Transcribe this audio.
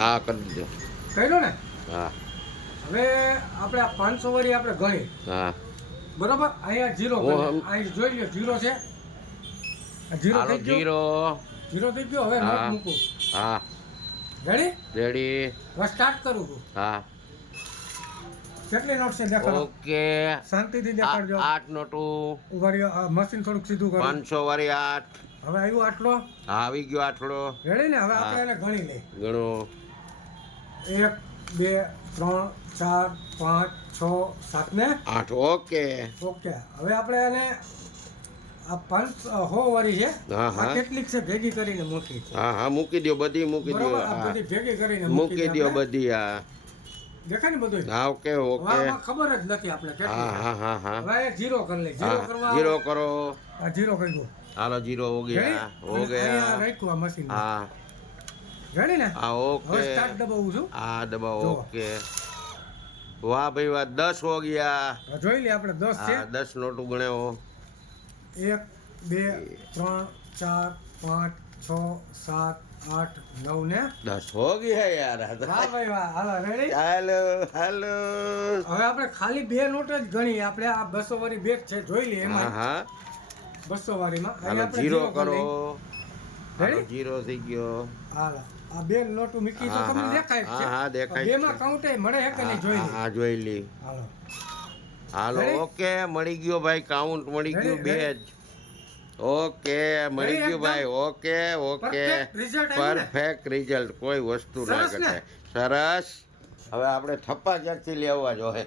હા કરી દીધો. કર્યો ને? હા હવે આપણે આ 500 વાળી આપણે ગણી. હા બરોબર, અહીંયા જીરો અહીં જોઈ લો જીરો છે. જીરો હાલો થઈ ગયો. જીરો. જીરો થઈ ગયો. હવે નોટ મૂકું. હા રેડી? રેડી. હવે સ્ટાર્ટ કરું છું. હા કેટલી નોટ છે દેખાડો. ઓકે શાંતિથી દેખાડજો. 8 નોટું. ઉભા રહ્યો, મશીન થોડુંક સીધું કરો. 500 વાળી 8. હવે આવ્યું આટલો. હા આવી ગયો આટલો. રેડી ને? હવે આપણે એને ગણી લઈએ. ગણો. 1 2 3 4 5 6 7 ને 8. Okay okay. હવે આપણે એને આ 500 વાળી છે. હા આ કેટલીક છે ભેગી કરીને મૂકી છે. હા હા મૂકી દો બધી મૂકી દો. બરોબર, આ બધી ભેગી કરીને મૂકી દો બધી. હા દેખાય ને બધું. હા ઓકે ઓકે. આમાં ખબર જ નથી આપણે કેટલી હા છે. હા હા હા. હવે જીરો કરી લઈએ. જીરો કરવા જીરો કરો. આ જીરો કરી દો. હાલો જીરો હો ગયા. હો ગયા. અહીંયા રાખ્યું આ મશીન. હા રેડી ને? હા ઓકે. હવે સ્ટાર્ટ દબાવું છું. હા દબાવો. ઓકે વાહ ભાઈ વાહ. 10 હો ગયા. જોઈ લે આપણે 10 છે. હા 10 નોટું ગણ્યો. 1 2 3 4 5 6 7 8 9 ને 10 હો ગયા યાર. વાહ ભાઈ વાહ. હાલો રેડી? હાલો હાલો. હવે આપણે ખાલી બે નોટ જ ગણી. આપણે આ 200 વાળી બેગ છે જોઈ લઈએ હા એમાં. હા 200 વાળીમાં હાલો આપણે જીરો કરી કરો. લઈએ. હાલો રેડી? જીરો થઈ ગયો. હાલો આ બે નોટો મૂકી તો હા, તમને હા. દેખાય જ છે. હા, હા, દેખાય બે જ માં છે. કાઉન્ટ મળે છે કે નહીં જોઈ લઈએ. હા જોઈ લી. હાલો હાલો Ready? ઓકે મળી ગયો ભાઈ. કાઉન્ટ મળી Ready, ગયું બે જ. ઓકે મળી Ready, ગયું ભાઈ. ઓકે ઓકે Perfect result આવ્યું ને? Perfect result. કોઈ વસ્તુ ના સરસ ને? ઘટે. સરસ. હવે આપણે થપ્પા ક્યાંકથી લેવા જોઈએ.